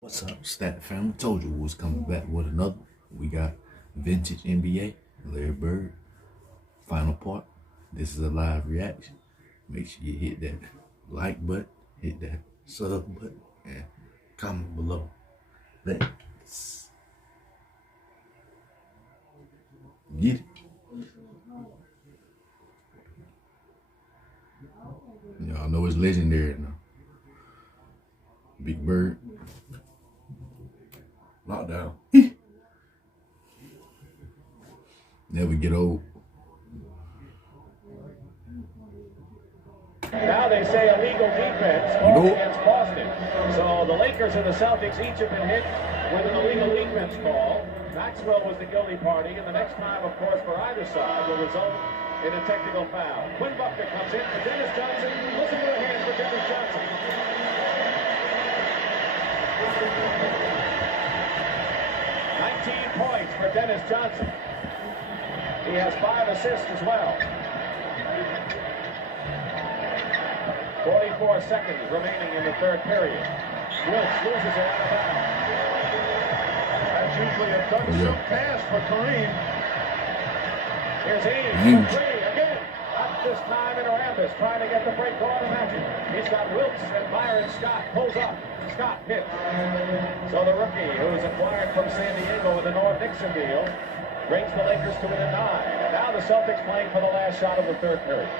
What's up, Stat Family? Told you we was coming back with another. We got Vintage NBA, Larry Bird, final part. This is a live reaction. Make sure you hit that like button, hit that sub button, and comment below. Let's get it. Y'all know it's legendary now. Big Bird. Lockdown. Never get old. Now they say illegal defense against Boston. So the Lakers and the Celtics each have been hit with an illegal defense call. Maxwell was the guilty party, and the next time, of course, for either side will result in a technical foul. Quinn Buckner comes in for Dennis Johnson. Listen to the hands for Dennis Johnson. 19 points for Dennis Johnson. He has 5 assists as well. 44 seconds remaining in the third period. Wilkes loses it out of bounds. That's usually a double pass for Kareem. Here's Ames for 3 again. Up this time in Rambis trying to get the break on the Magic. He's got Wilkes and Byron Scott pulls up. Scott hits. So the rookie, who's acquired from San Diego with the Norm Nixon deal, brings the Lakers to within 9. And now the Celtics playing for the last shot of the third period.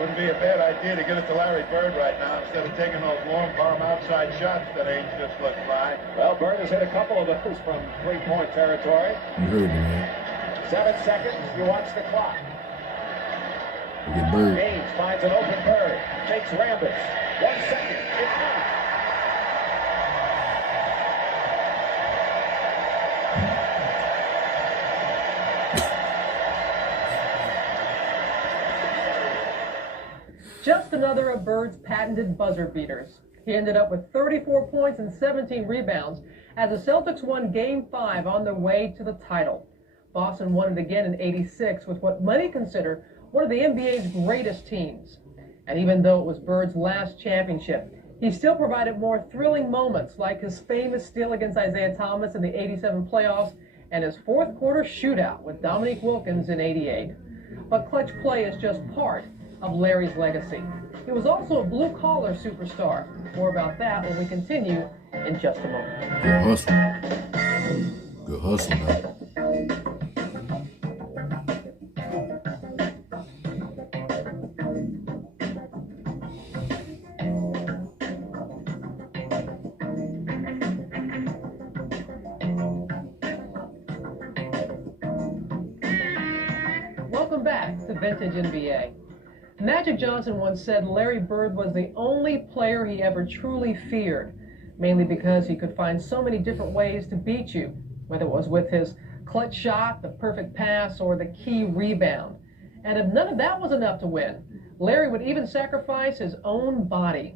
Wouldn't be a bad idea to get it to Larry Bird right now instead of taking those long arm outside shots that Ainge just let fly. Well, Bird has hit a couple of those from three-point territory. You heard me, man. 7 seconds. You watch the clock. Look at Bird. Ainge finds an open Bird. Takes Rambis. 1 second. It's out. Just another of Bird's patented buzzer beaters. He ended up with 34 points and 17 rebounds as the Celtics won Game 5 on their way to the title. Boston won it again in '86 with what many consider one of the NBA's greatest teams. And even though it was Bird's last championship, he still provided more thrilling moments like his famous steal against Isaiah Thomas in the '87 playoffs and his fourth quarter shootout with Dominique Wilkins in '88. But clutch play is just part of Larry's legacy. He was also a blue-collar superstar. More about that when we continue in just a moment. Good hustle. Good hustle, man. Welcome back to Vintage NBA. Magic Johnson once said Larry Bird was the only player he ever truly feared, mainly because he could find so many different ways to beat you, whether it was with his clutch shot, the perfect pass, or the key rebound. And if none of that was enough to win, Larry would even sacrifice his own body.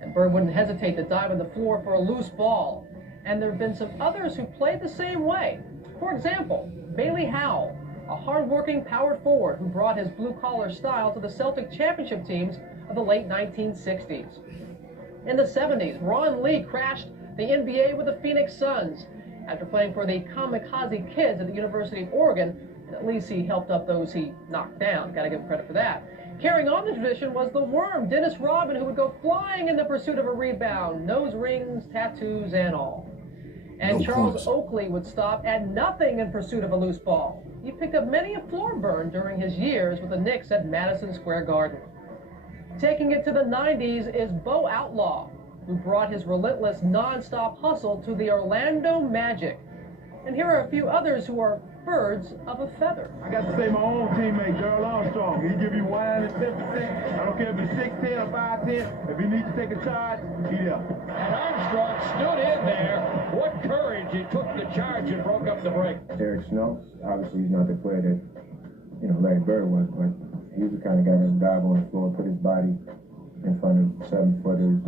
And Bird wouldn't hesitate to dive on the floor for a loose ball. And there have been some others who played the same way. For example, Bailey Howell, a hard-working power forward who brought his blue-collar style to the Celtic championship teams of the late 1960s. In the 70s, Ron Lee crashed the NBA with the Phoenix Suns after playing for the Kamikaze Kids at the University of Oregon, and at least he helped up those he knocked down. Got to give him credit for that. Carrying on the tradition was the Worm, Dennis Rodman, who would go flying in the pursuit of a rebound, nose rings, tattoos, and all. And Charles Oakley would stop at nothing in pursuit of a loose ball. He picked up many a floor burn during his years with the Knicks at Madison Square Garden. Taking it to the 90s is Bo Outlaw, who brought his relentless non-stop hustle to the Orlando Magic. And here are a few others who are birds of a feather. I got to say my own teammate, Darrell Armstrong. He give you wine at 10%. I don't care if it's 6'10" or 5'10". If he needs to take a charge, he there. And Armstrong stood in there. What courage. He took the charge and broke up the break. Eric Snow, obviously he's not the player that, Larry Bird was, but he's the kind of guy that would dive on the floor, put his body in front of 7-footers,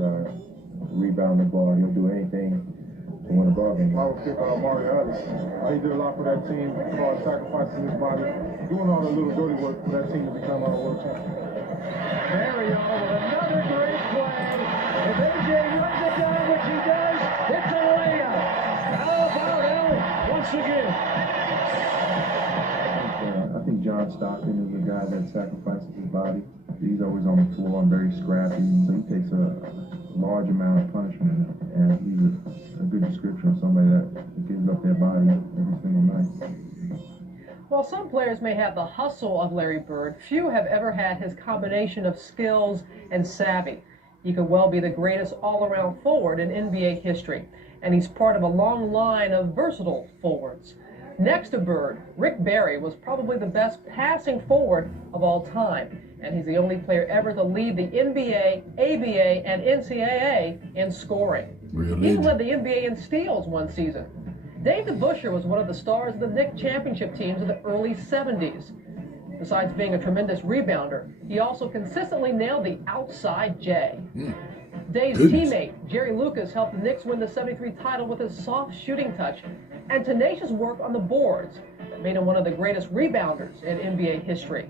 rebound the ball. He'll do anything to win a ball game. I would pick Mario Ellis. He did a lot for that team, as far as sacrificing his body, doing all the little dirty work for that team to become our world champion. Mario with another great play. If AJ runs it down, which he does, It's a layup. How about Allen once again? I think John Stockton is a guy that sacrifices his body. He's always on the floor and very scrappy, so he takes a large amount of punishment, and he's a good description of somebody that gives up their body every single night. While some players may have the hustle of Larry Bird, few have ever had his combination of skills and savvy. He could well be the greatest all-around forward in NBA history, and he's part of a long line of versatile forwards. Next to Bird, Rick Barry was probably the best passing forward of all time, and he's the only player ever to lead the NBA, ABA, and NCAA in scoring. Really? He led the NBA in steals one season. Dave DeBusschere was one of the stars of the Knicks championship teams of the early 70s. Besides being a tremendous rebounder, he also consistently nailed the outside J. Dave's teammate, Jerry Lucas, helped the Knicks win the '73 title with his soft shooting touch and tenacious work on the boards that made him one of the greatest rebounders in NBA history.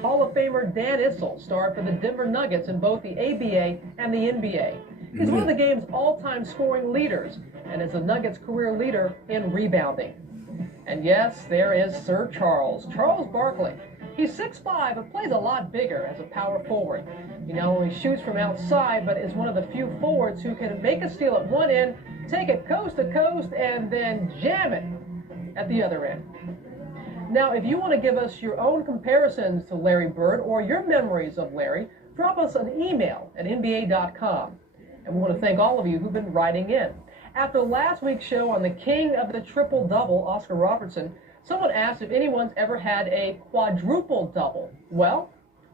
Hall of Famer Dan Issel starred for the Denver Nuggets in both the ABA and the NBA. He's one of the game's all-time scoring leaders and is the Nuggets' career leader in rebounding. And yes, there is Sir Charles Barkley. He's 6'5", but plays a lot bigger as a power forward. He not only shoots from outside, but is one of the few forwards who can make a steal at one end, take it coast to coast, and then jam it at the other end. Now, if you want to give us your own comparisons to Larry Bird or your memories of Larry, drop us an email at nba.com. And we want to thank all of you who've been writing in. After last week's show on the king of the triple-double, Oscar Robertson, someone asked if anyone's ever had a quadruple-double. Well,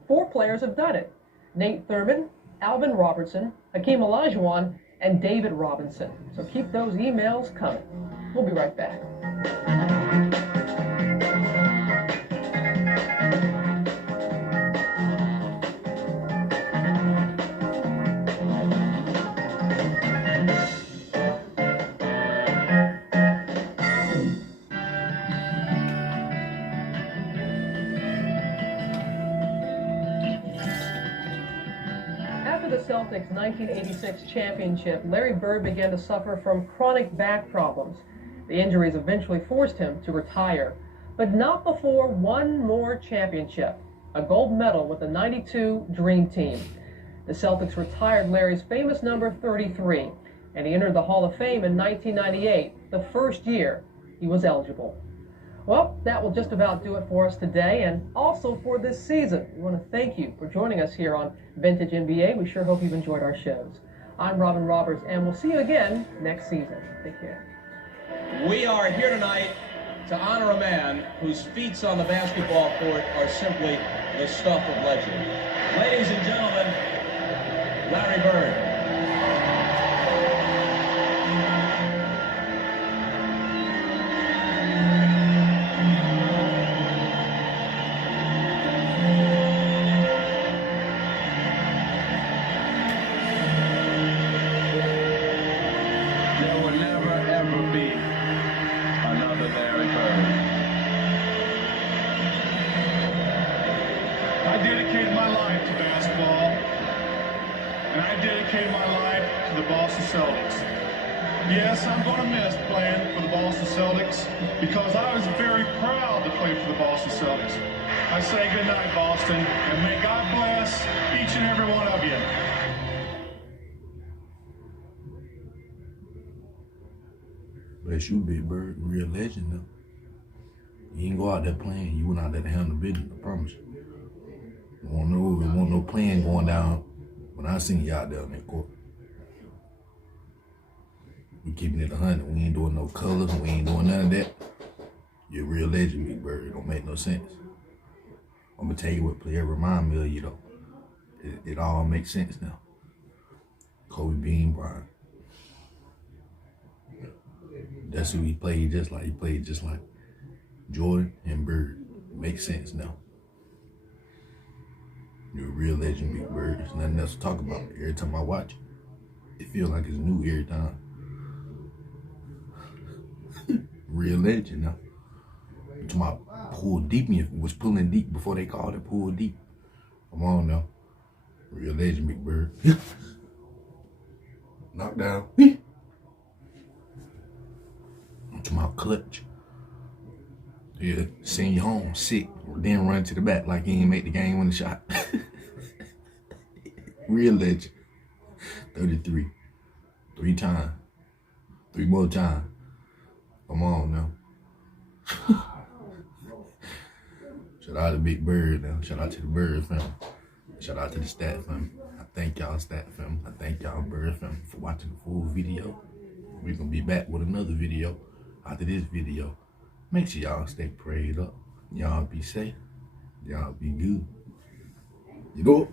4 players have done it. Nate Thurmond, Alvin Robertson, Hakeem Olajuwon, and David Robinson. So keep those emails coming. We'll be right back. Celtics' 1986 championship, Larry Bird began to suffer from chronic back problems. The injuries eventually forced him to retire, but not before one more championship, a gold medal with the '92 Dream Team. The Celtics retired Larry's famous number 33, and he entered the Hall of Fame in 1998, the first year he was eligible. Well, that will just about do it for us today and also for this season. We want to thank you for joining us here on Vintage NBA. We sure hope you've enjoyed our shows. I'm Robin Roberts, and we'll see you again next season. Take care. We are here tonight to honor a man whose feats on the basketball court are simply the stuff of legend. Ladies and gentlemen, Larry Bird. Yes, I'm going to miss playing for the Boston Celtics because I was very proud to play for the Boston Celtics. I say good night, Boston, and may God bless each and every one of you. Bless you, Big Bird. Real legend, though. You ain't go out there playing. You went out there to handle business, I promise you. There won't no playing going down when I seen you out there on that court. We keeping it 100. We ain't doing no colors. We ain't doing none of that. You're a real legend, Big Bird. It don't make no sense. I'm going to tell you what player remind me of you, though. It all makes sense now. Kobe Bean Bryant. That's who he played just like. He played just like Jordan and Bird. It makes sense now. You're a real legend, Big Bird. There's nothing else to talk about. Every time I watch it feels like it's new every time. Real legend now. To my pull deep, it was pulling deep before they called it pull deep. Come on now. Real legend, Big Bird. Knockdown. I'm talking about clutch. Yeah, send you home sick, then run to the back like he ain't make the game winning shot. Real legend. 33. 3 times. 3 more times. Come on now. Shout out to Big Bird now. Shout out to the Bird family. Shout out to the Stat family. I thank y'all Stat family. I thank y'all Bird family for watching the full video. We're gonna be back with another video after this video. Make sure y'all stay prayed up. Y'all be safe. Y'all be good. You know?